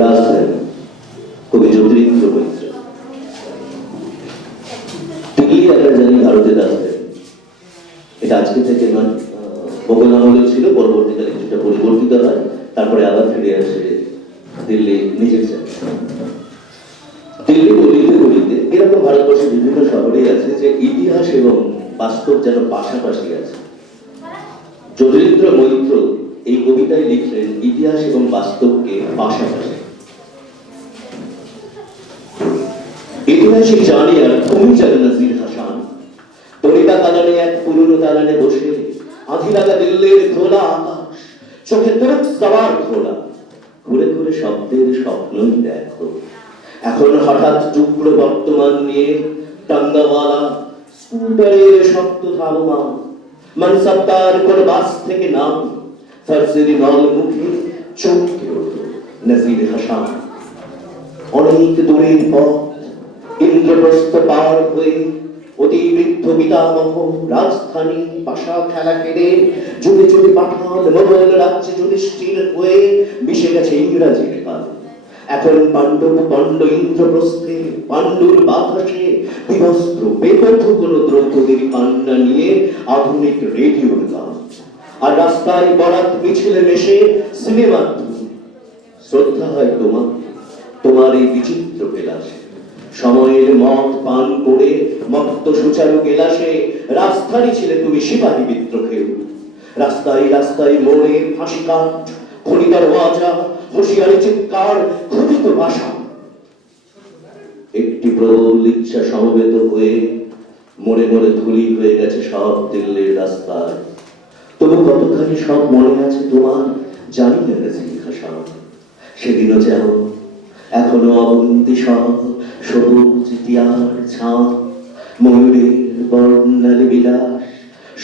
রাজধানী কবি জ্যোতিরিন্দ্র মৈত্র। দিল্লি আমরা জানি ভারতের রাজধানী, এটা আজকে থেকে নয়, মোগল আমলেও ছিল, পরবর্তীকালে কিছুটা পরিবর্তিত হয়, তারপরে আবার ফিরে আসে দিল্লি নিজের জায়গা। দিল্লি গলিতে গলিতে এরকম ভারতবর্ষের বিভিন্ন শহরেই আছে যে ইতিহাস এবং বাস্তব যেন পাশাপাশি আছে। জ্যোতিরিন্দ্র মৈত্র এই কবিতায় লিখলেন ইতিহাস এবং বাস্তবকে পাশাপাশি। ইতিহাসই জানি আর তুমি জানো নাজির হাসান, তরিতা কালানে এক পুরনো দালানে বসে আধি লাগা দিল্লির খোলা আকাশ, চোখে তুরুক সবার খোলা, ঘুরে ঘুরে শব্দের স্বপ্নই দেখো। এখন হঠাৎ টুকরো বর্তমান নিয়ে টাঙ্গাওয়ালা স্কুটারের শব্দ ধারমা, মানসত্তার কোন বাস থেকে নাম, ফার্সেরি নল মুখে চমকে ওঠো নাজির হাসান। অনেক দূরের পথ ইন্দ্রপ্রস্থ পার হয়ে অতিবৃদ্ধ পিতামহ রাজধানী পাশা খেলা কেড়ে যুগে যুগে পাঠান মোগল রাজ্যে যুধিষ্ঠির হয়ে মিশে গেছে ইংরাজির কাল। এখন পাণ্ডব পণ্ড ইন্দ্রপ্রস্থে পাণ্ডুর বাতাসে বিবস্ত্র বেপথ কোন দ্রৌপদীর কান্না নিয়ে আধুনিক রেডিওর গান, আর রাস্তায় বরাত মিছিলে মেশে সিনেমা। শ্রদ্ধা হয় তোমার এই বিচিত্র বিলাসে, সময়ের মদ পান করে মত্ত সুচারু গেলাসে রাজধানী ছিলে তুমি সিপাহী বিদ্রোহেও। রাস্তায় রাস্তায় মোড়ে ফাঁসি কাঠ, খনিদার ওয়াজা, হুঁশিয়ারি চিৎকার, ক্ষুধিত ভাষা। একটি প্রবল ইচ্ছা সমবেত হয়ে মোড়ে মোড়ে ধুলি হয়ে গেছে সব দিল্লির রাস্তায়। তবু কতখানি সব মনে আছে তোমার জানি না নাজির হাসান। সেদিনও যেমন এখনো অবন্তি সব সবুজ তিয়ার ছাঁ, ময়ূরের বর্ণালী বিলাস,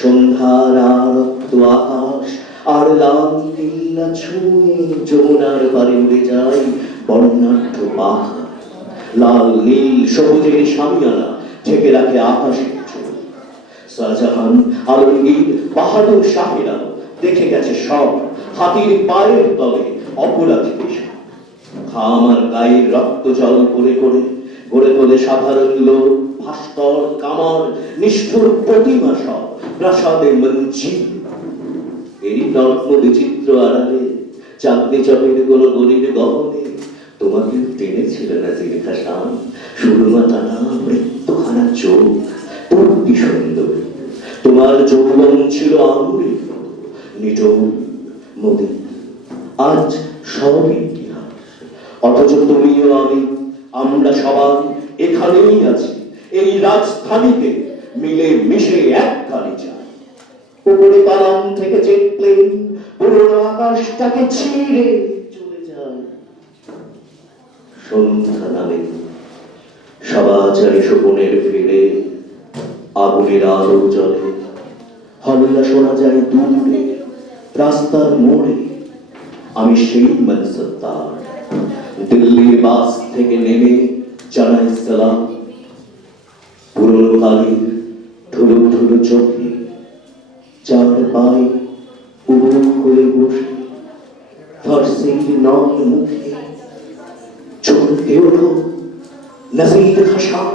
সন্ধ্যার আরক্ত আকাশ, আর লাল নীলা ছুঁয়ে যমুনার পারে উড়ে যায় বর্ণাঢ্য পাখা। লাল নীল সবুজের সামিয়ানা ঢেকে রাখে আকাশের চোখ। শাহজাহান, আলমগীর, বাহাদুর শাহেরা দেখে গেছে সব হাতির পায়ের তলে অপরাধী পেশা। আমার গায়ের রক্ত জল করে করে গড়ে তোলে সাধারণ লোক, ভাস্কর, কামার, নিষ্ঠুর প্রতিমা সব প্রাসাদে মঞ্জিল। এই নগ্ন বিচিত্র আড়ালে চাঁদনি চপের কোন গরিব গহনে তোমাকে টেনেছিল নাজির হাসান। সুরমা টানা মৃত্যুখানা চোখ, তোর কি সুন্দর। তোমার যৌবন ছিল আঙুরের নিটল মদিন, আজ সবই ইতিহাস। অথচ তুমিও আমি, আমরা সবাই এখানেই আছি এই রাজধানীতে, মিলে মিশে এক গাড়ি চাই। উপরে পালাম থেকে জেট প্লেন পুরো আকাশটাকে ছিঁড়ে চলে যায়। সন্ধ্যা নামে সবাচারী শোভনের ফিরে আগুনের আলো জ্বলে, হল্লা শোনা যায় দূরে রাস্তার মোড়ে। আমি সেই মানসত্তার দিল্লির বাস থেকে নেমে জানাই সালাম। পুরনো কালের ধুলো ধুলো চোখে চার পায়ে উবু হয়ে বসে ফার্সির নল মুখে চমকে ওঠো নাজির হাসান।